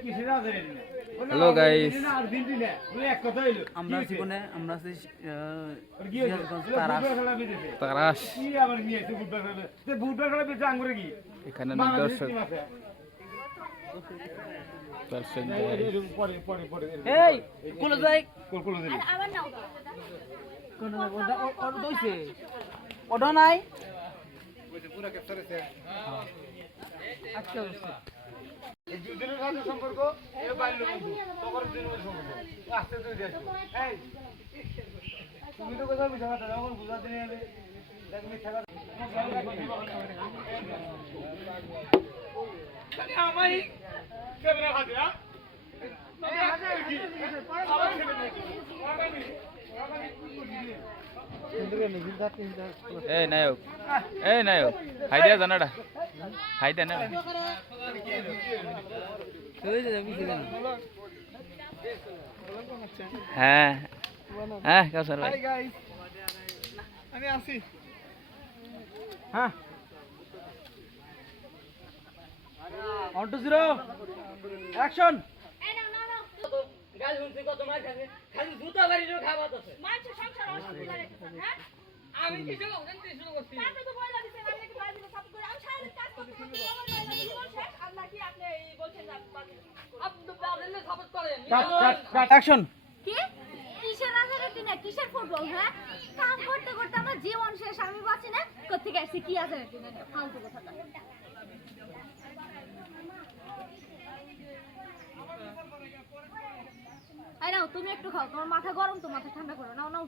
Hello guys, আমরা জীবনে আমরা আছি তারাশ এখানে অনেক দর্শক এই কোলে যাই ওটা নাই আচ্ছা সম্পর্ক তুমি তো কোথাও বুঝা যখন বুঝাতে নিয়ে এলে আমায় ক্যামেরা হাতে এই নায়ক, এই নায়ক, হাই দিয়া জানাডা, হাই দেন না। হ্যাঁ হ্যাঁ কাউসার ভাই, আমি আসি। হ্যাঁ 1 2 0 অ্যাকশন গাল হুনছি কত মার খাবে খালি জুতা বাড়িরও খাওয়াত আছে মানুষের সংসার অসুবিধা রেখেছে হ্যাঁ আমি কি শুরু করছি আপনি তো বইলা দিছেন আপনি কি বাড়ি দিতে সাপোর্ট করে আমি সারা দিন কাজ করতে আমার বইলা জীবন শেষ আর নাকি আপনি এই বলছেন যে আপনি বাড়িতে সাপোর্ট করেন অ্যাকশন কি কিসের রাজনীতি না কিসের ফুটবল হ্যাঁ কাম করতে করতে আমার জীবন শেষ আমি বাঁচি না কোত্থেকে আসছে কি রাজনীতি না ফালতু কথাটা আই নাও তুমি একটু খাও তোমার মাথা গরম তো মাথা ঠান্ডা করো নাও নাও